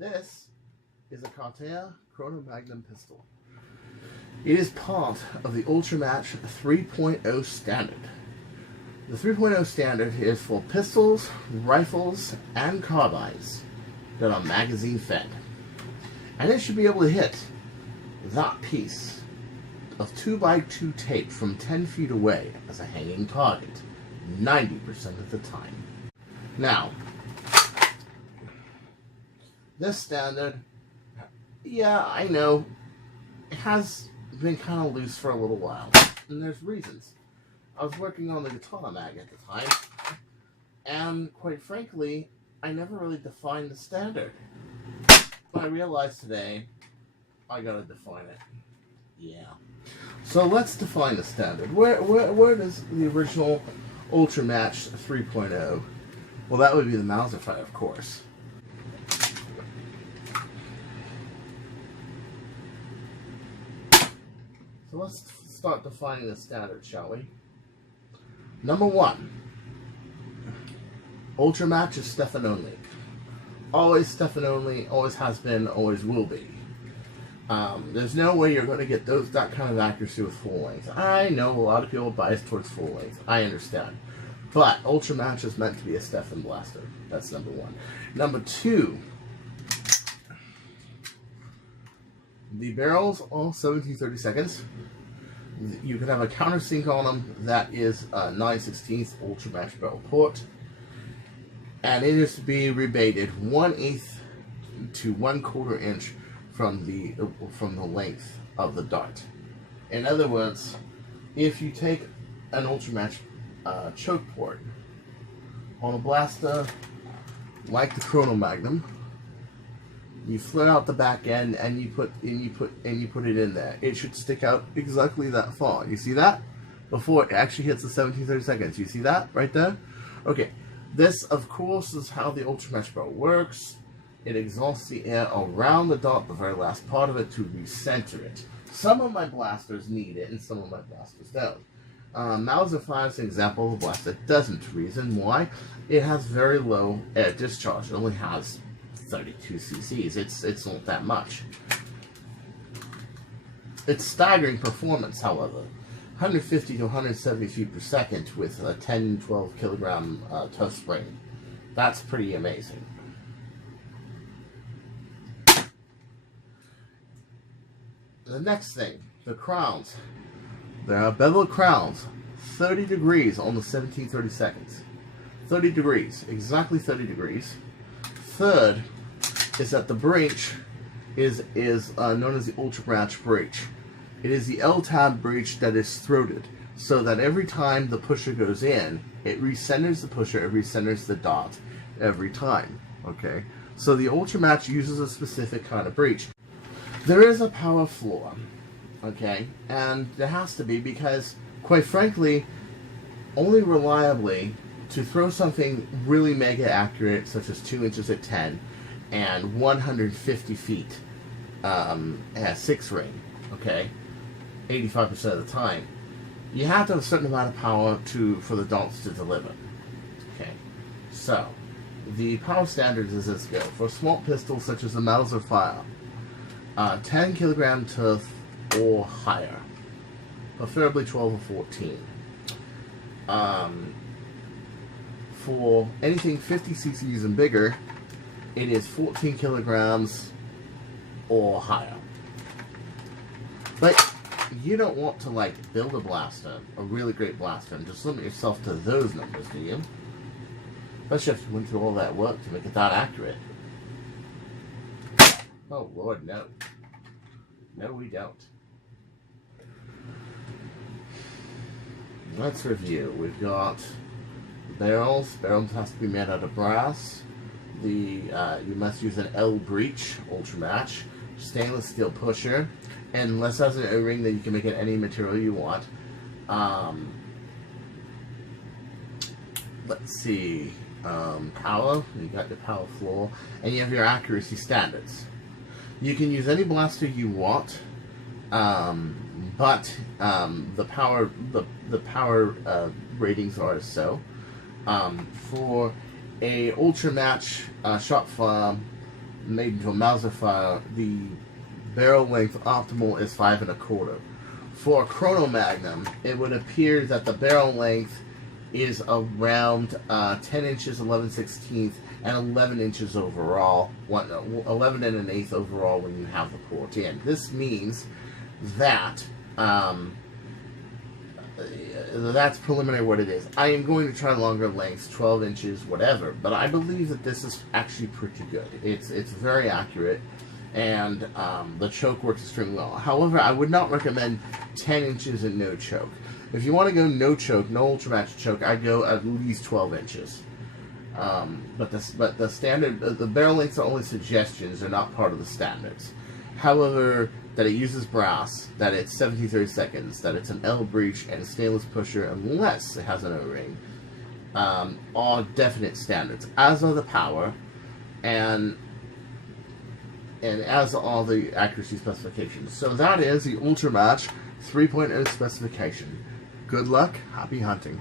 This is a Cartier Chrono Magnum pistol. It is part of the UltraMatch 3.0 standard. The 3.0 standard is for pistols, rifles, and carbines that are magazine fed. And it should be able to hit that piece of 2x2 tape from 10 feet away as a hanging target 90% of the time. Now, this standard, yeah, I know, it has been kind of loose for a little while, and there's reasons. I was working on the Guitar Mag at the time, and quite frankly, I never really defined the standard. But I realized today, I gotta define it. Yeah. So let's define the standard. Where does the original UltraMatch 3.0? Well, that would be the Mauser fire, of course. So let's start defining the standard, shall we? Number 1. UltraMatch is Stefan only. Always Stefan only, always has been, always will be. There's no way you're going to get that kind of accuracy with full length. I know a lot of people are biased towards full length. I understand. But UltraMatch is meant to be a Stefan blaster. That's number 1. Number 2. The barrels are 17/32. You can have a countersink on them that is 9/16 UltraMatch barrel port. And it is to be rebated 1/8 to 1/4 inch from the length of the dart. In other words, if you take an UltraMatch choke port on a blaster like the Chrono Magnum, you flit out the back end and you put it in there. It should stick out exactly that far. You see that? Before it actually hits the 17/32. You see that right there? Okay. This, of course, is how the UltraMatch barrel works. It exhausts the air around the dart, the very last part of it, to recenter it. Some of my blasters need it, and some of my blasters don't. Mauser fire is an example of a blaster that doesn't. Reason why? It has very low air discharge. It only has 32 cc's. It's not that much. It's staggering performance, however. 150 to 170 feet per second with a 10-12 kilogram tow spring. That's pretty amazing. The next thing, the crowns. There are beveled crowns, 30 degrees on the 17/32. 30 degrees, exactly 30 degrees. Third is that the breech is known as the UltraMatch breech. It is the L-tab breech that is throated, so that every time the pusher goes in, it recenters the pusher, it recenters the dot every time. Okay, so the UltraMatch uses a specific kind of breech. There is a power floor, okay, and there has to be because, quite frankly, only reliably to throw something really mega accurate, such as 2 inches at 10 and 150 feet at 6 ring, okay, 85% of the time, you have to have a certain amount of power for the darts to deliver. Okay, so the power standards is as go for a small pistol such as the Mauser fire, 10 kilogram tooth or higher, preferably 12 or 14. For anything 50 cc's and bigger, it is 14 kilograms or higher. But you don't want to build a blaster, a really great blaster, and just limit yourself to those numbers, do you? Especially if you went through all that work to make it that accurate. Oh Lord, no. No, we don't. Let's review. We've got barrels. Barrels has to be made out of brass. You must use an L breech, UltraMatch, stainless steel pusher, and unless it has an O-ring, then you can make it any material you want. Let's see, power. You got your power floor, and you have your accuracy standards. You can use any blaster you want, but the power ratings are as so. For a UltraMatch shot fire made into a Mauser fire, the barrel length optimal is 5 1/4. For a Chrono Magnum, it would appear that the barrel length is around 10 inches 11/16 and 11 inches overall, 11 1/8 overall when you have the port in. This means that that's preliminary what it is. I am going to try longer lengths, 12 inches, whatever, but I believe that this is actually pretty good. It's very accurate, and the choke works extremely well. However, I would not recommend 10 inches and no choke. If you want to go no choke, no UltraMatch choke, I'd go at least 12 inches. But the standard, the barrel lengths are only suggestions; they're not part of the standards. However, that it uses brass, that it's 17/32, that it's an L breech and a stainless pusher, unless it has an O-ring, are definite standards. As are the power, and as are all the accuracy specifications. So that is the UltraMatch 3.0 specification. Good luck, happy hunting.